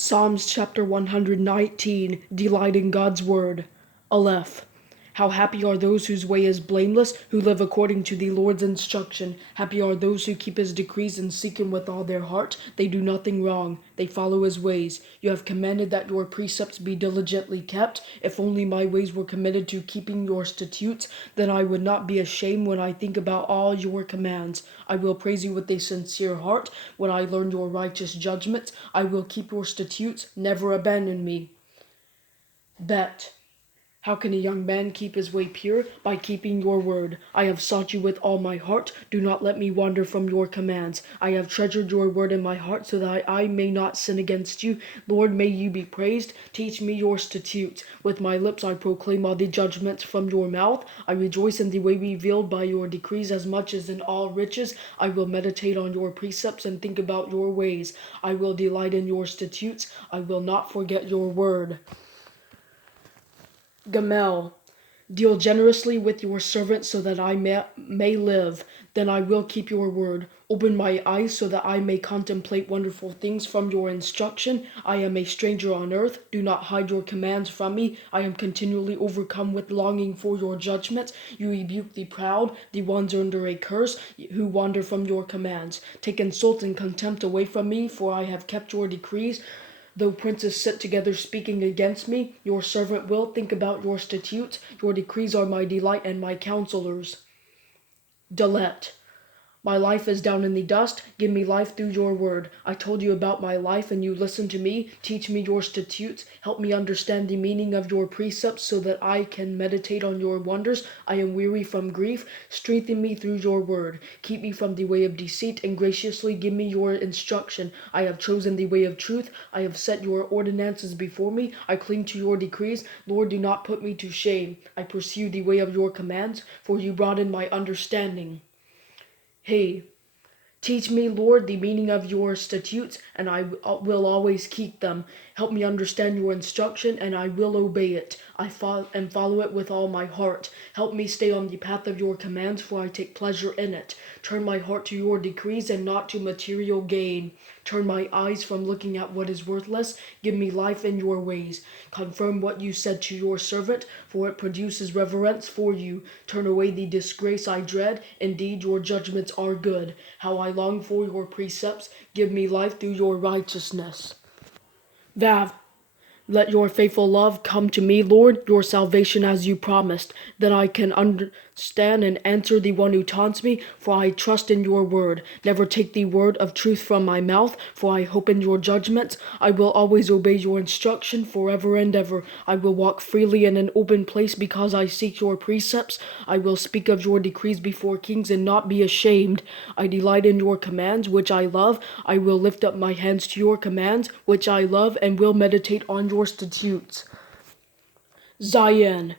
Psalms chapter 119, Delight in God's Word. Aleph. How happy are those whose way is blameless, who live according to the Lord's instruction. Happy are those who keep his decrees and seek him with all their heart. They do nothing wrong. They follow his ways. You have commanded that your precepts be diligently kept. If only my ways were committed to keeping your statutes, then I would not be ashamed when I think about all your commands. I will praise you with a sincere heart. When I learn your righteous judgments, I will keep your statutes. Never abandon me. Bet. How can a young man keep his way pure? By keeping your word. I have sought you with all my heart. Do not let me wander from your commands. I have treasured your word in my heart so that I may not sin against you. Lord, may you be praised. Teach me your statutes. With my lips I proclaim all the judgments from your mouth. I rejoice in the way revealed by your decrees as much as in all riches. I will meditate on your precepts and think about your ways. I will delight in your statutes. I will not forget your word. Gamel. Deal generously with your servant so that I may live. Then I will keep your word. Open my eyes so that I may contemplate wonderful things from your instruction. I am a stranger on earth. Do not hide your commands from me. I am continually overcome with longing for your judgments. You rebuke the proud, the ones under a curse, who wander from your commands. Take insult and contempt away from me, for I have kept your decrees. Though princes sit together speaking against me, your servant will think about your statutes. Your decrees are my delight and my counselors. Dalet. My life is down in the dust. Give me life through your word. I told you about my life, and you listened to me. Teach me your statutes. Help me understand the meaning of your precepts so that I can meditate on your wonders. I am weary from grief. Strengthen me through your word. Keep me from the way of deceit, and graciously give me your instruction. I have chosen the way of truth. I have set your ordinances before me. I cling to your decrees. Lord, do not put me to shame. I pursue the way of your commands, for you broaden my understanding. Hey, teach me, Lord, the meaning of your statutes, and I will always keep them. Help me understand your instruction, and I will obey it. I follow it with all my heart. Help me stay on the path of your commands, for I take pleasure in it. Turn my heart to your decrees and not to material gain. Turn my eyes from looking at what is worthless. Give me life in your ways. Confirm what you said to your servant, for it produces reverence for you. Turn away the disgrace I dread. Indeed, your judgments are good. How I long for your precepts. Give me life through your righteousness. Vav. Let your faithful love come to me, Lord, your salvation as you promised. Then I can understand and answer the one who taunts me, for I trust in your word. Never take the word of truth from my mouth, for I hope in your judgments. I will always obey your instruction forever and ever. I will walk freely in an open place because I seek your precepts. I will speak of your decrees before kings and not be ashamed. I delight in your commands, which I love. I will lift up my hands to your commands, which I love, and will meditate on your statutes. Zion.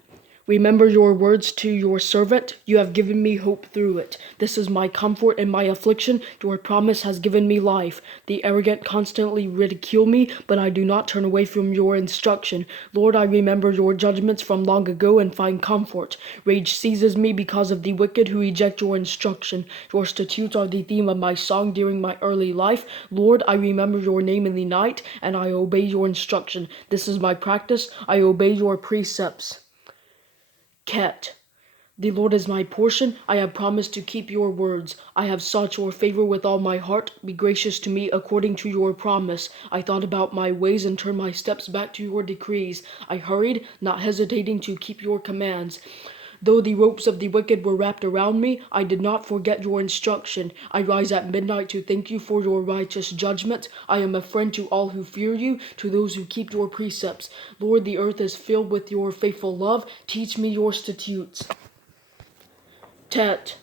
Remember your words to your servant. You have given me hope through it. This is my comfort in my affliction. Your promise has given me life. The arrogant constantly ridicule me, but I do not turn away from your instruction. Lord, I remember your judgments from long ago and find comfort. Rage seizes me because of the wicked who reject your instruction. Your statutes are the theme of my song during my early life. Lord, I remember your name in the night, and I obey your instruction. This is my practice. I obey your precepts. Ket. The Lord is my portion. I have promised to keep your words. I have sought your favor with all my heart. Be gracious to me according to your promise. I thought about my ways and turned my steps back to your decrees. I hurried, not hesitating to keep your commands. Though the ropes of the wicked were wrapped around me, I did not forget your instruction. I rise at midnight to thank you for your righteous judgment. I am a friend to all who fear you, to those who keep your precepts. Lord, the earth is filled with your faithful love. Teach me your statutes. Tet.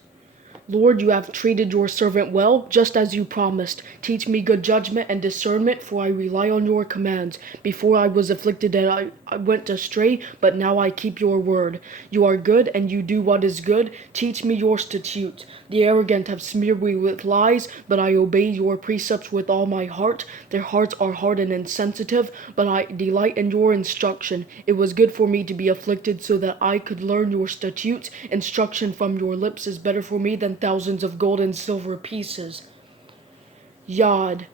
Lord, you have treated your servant well, just as you promised. Teach me good judgment and discernment, for I rely on your commands. Before I was afflicted and I went astray, but now I keep your word. You are good, and you do what is good. Teach me your statutes. The arrogant have smeared me with lies, but I obey your precepts with all my heart. Their hearts are hard and insensitive, but I delight in your instruction. It was good for me to be afflicted so that I could learn your statutes. Instruction from your lips is better for me than thousands of gold and silver pieces. Yod.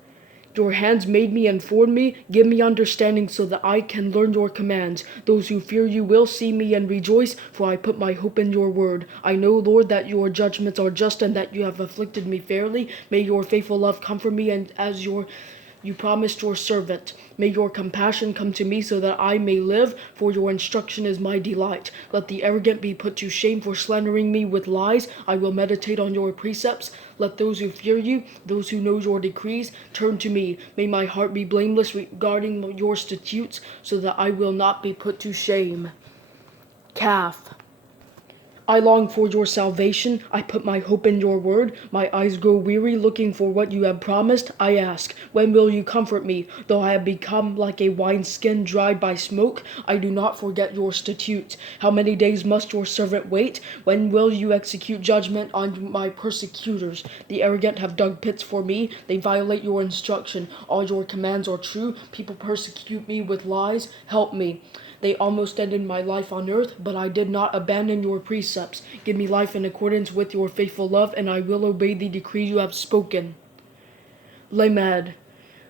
Your hands made me and formed me. Give me understanding so that I can learn your commands. Those who fear you will see me and rejoice, for I put my hope in your word. I know, Lord, that your judgments are just and that you have afflicted me fairly. May your faithful love comfort me, and as you promised your servant. May your compassion come to me so that I may live, for your instruction is my delight. Let the arrogant be put to shame for slandering me with lies. I will meditate on your precepts. Let those who fear you, those who know your decrees, turn to me. May my heart be blameless regarding your statutes, so that I will not be put to shame. Calf. I long for your salvation. I put my hope in your word. My eyes grow weary looking for what you have promised. I ask, when will you comfort me? Though I have become like a wineskin dried by smoke, I do not forget your statutes. How many days must your servant wait? When will you execute judgment on my persecutors? The arrogant have dug pits for me. They violate your instruction. All your commands are true. People persecute me with lies. Help me. They almost ended my life on earth, but I did not abandon your precepts. Give me life in accordance with your faithful love, and I will obey the decree you have spoken. Lamed.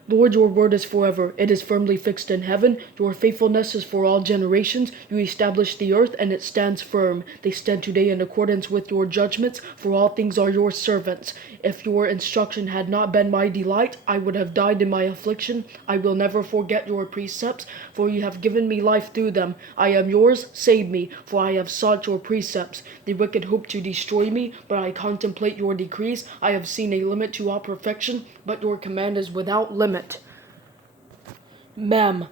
Lord, your word is forever. It is firmly fixed in heaven. Your faithfulness is for all generations. You established the earth, and it stands firm. They stand today in accordance with your judgments, for all things are your servants. If your instruction had not been my delight, I would have died in my affliction. I will never forget your precepts, for you have given me life through them. I am yours. Save me, for I have sought your precepts. The wicked hope to destroy me, but I contemplate your decrees. I have seen a limit to all perfection, but your command is without limit. Mem.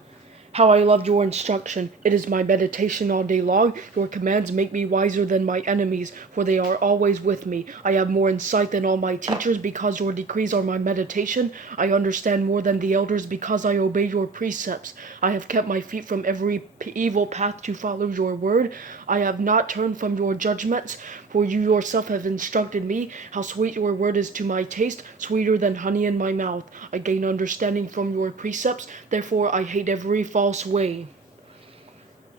How I love your instruction. It is my meditation all day long. Your commands make me wiser than my enemies, for they are always with me. I have more insight than all my teachers, because your decrees are my meditation. I understand more than the elders, because I obey your precepts. I have kept my feet from every evil path to follow your word. I have not turned from your judgments, for you yourself have instructed me. How sweet your word is to my taste, sweeter than honey in my mouth. I gain understanding from your precepts, therefore I hate every false way.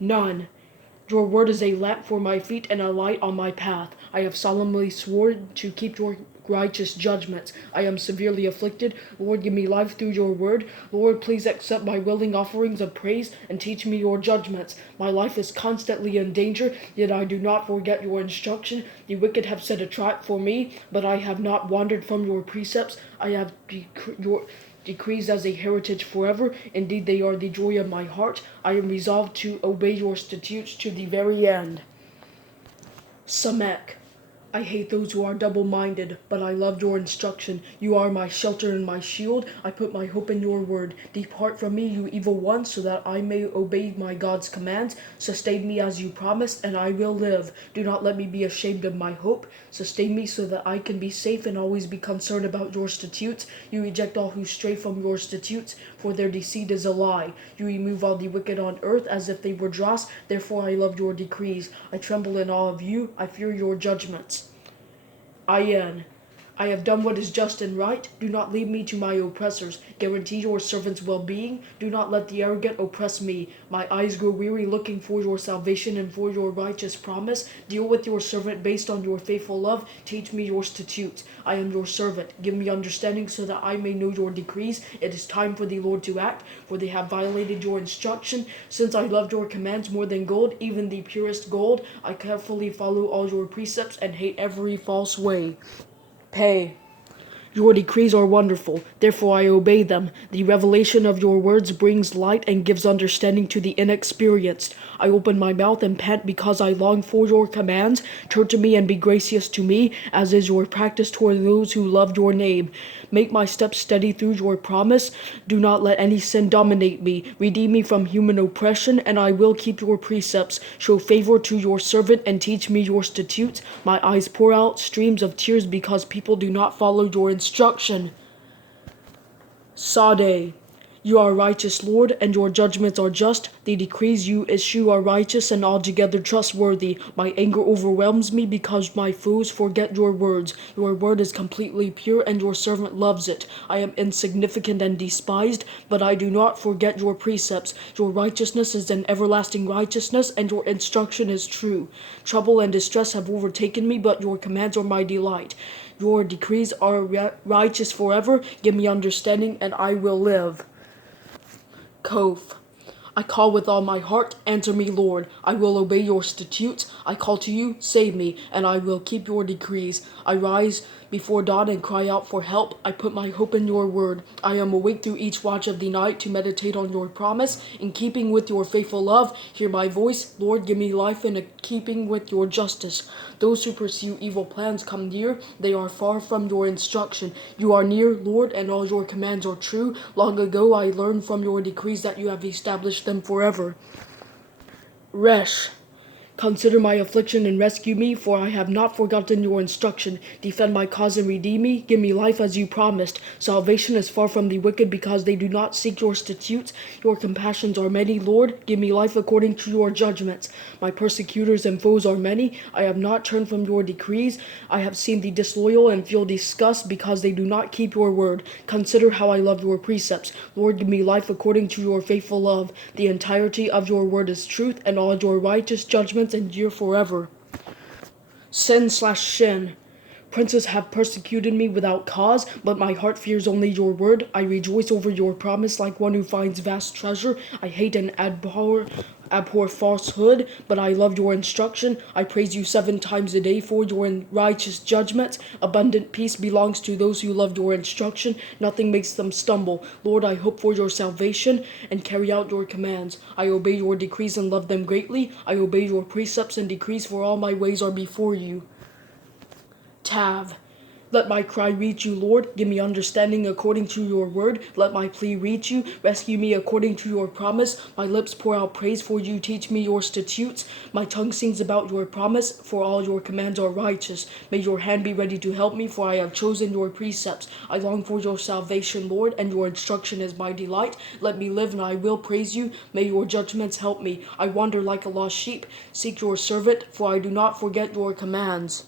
None. Your word is a lamp for my feet and a light on my path. I have solemnly sworn to keep your righteous judgments. I am severely afflicted. Lord, give me life through your word. Lord, please accept my willing offerings of praise and teach me your judgments. My life is constantly in danger, yet I do not forget your instruction. The wicked have set a trap for me, but I have not wandered from your precepts. I have your decrees as a heritage forever. Indeed, they are the joy of my heart. I am resolved to obey your statutes to the very end. Samek. I hate those who are double-minded, but I love your instruction. You are my shelter and my shield. I put my hope in your word. Depart from me, you evil one, so that I may obey my God's commands. Sustain me as you promised, and I will live. Do not let me be ashamed of my hope. Sustain me so that I can be safe and always be concerned about your statutes. You reject all who stray from your statutes, for their deceit is a lie. You remove all the wicked on earth as if they were dross. Therefore I love your decrees. I tremble in awe of you. I fear your judgments. I have done what is just and right. Do not leave me to my oppressors. Guarantee your servant's well-being. Do not let the arrogant oppress me. My eyes grow weary looking for your salvation and for your righteous promise. Deal with your servant based on your faithful love. Teach me your statutes. I am your servant. Give me understanding so that I may know your decrees. It is time for the Lord to act, for they have violated your instruction. Since I loved your commands more than gold, even the purest gold, I carefully follow all your precepts and hate every false way. Pay. Your decrees are wonderful, therefore I obey them. The revelation of your words brings light and gives understanding to the inexperienced. I open my mouth and pant because I long for your commands. Turn to me and be gracious to me, as is your practice toward those who love your name. Make my steps steady through your promise. Do not let any sin dominate me. Redeem me from human oppression, and I will keep your precepts. Show favor to your servant and teach me your statutes. My eyes pour out streams of tears because people do not follow your instruction. Sade. You are righteous, Lord, and your judgments are just. The decrees you issue are righteous and altogether trustworthy. My anger overwhelms me because my foes forget your words. Your word is completely pure, and your servant loves it. I am insignificant and despised, but I do not forget your precepts. Your righteousness is an everlasting righteousness, and your instruction is true. Trouble and distress have overtaken me, but your commands are my delight. Your decrees are righteous forever. Give me understanding, and I will live. Kof. I call with all my heart, answer me, Lord. I will obey your statutes. I call to you, save me, and I will keep your decrees. I rise before dawn and cry out for help. I put my hope in your word. I am awake through each watch of the night to meditate on your promise. In keeping with your faithful love, hear my voice. Lord, give me life in keeping with your justice. Those who pursue evil plans come near. They are far from your instruction. You are near, Lord, and all your commands are true. Long ago I learned from your decrees that you have established them forever. Resh. Consider my affliction and rescue me, for I have not forgotten your instruction. Defend my cause and redeem me. Give me life as you promised. Salvation is far from the wicked because they do not seek your statutes. Your compassions are many, Lord. Give me life according to your judgments. My persecutors and foes are many. I have not turned from your decrees. I have seen the disloyal and feel disgust because they do not keep your word. Consider how I love your precepts. Lord, give me life according to your faithful love. The entirety of your word is truth, and all your righteous judgments endure forever. Sin/Shin. Princes have persecuted me without cause, but my heart fears only your word. I rejoice over your promise like one who finds vast treasure. I hate and abhor falsehood, but I love your instruction. I praise you 7 times a day for your righteous judgments. Abundant peace belongs to those who love your instruction. Nothing makes them stumble. Lord, I hope for your salvation and carry out your commands. I obey your decrees and love them greatly. I obey your precepts and decrees, for all my ways are before you. Tav. Let my cry reach you, Lord. Give me understanding according to your word. Let my plea reach you. Rescue me according to your promise. My lips pour out praise, for you teach me your statutes. My tongue sings about your promise, for all your commands are righteous. May your hand be ready to help me, for I have chosen your precepts. I long for your salvation, Lord, and your instruction is my delight. Let me live, and I will praise you. May your judgments help me. I wander like a lost sheep. Seek your servant, for I do not forget your commands.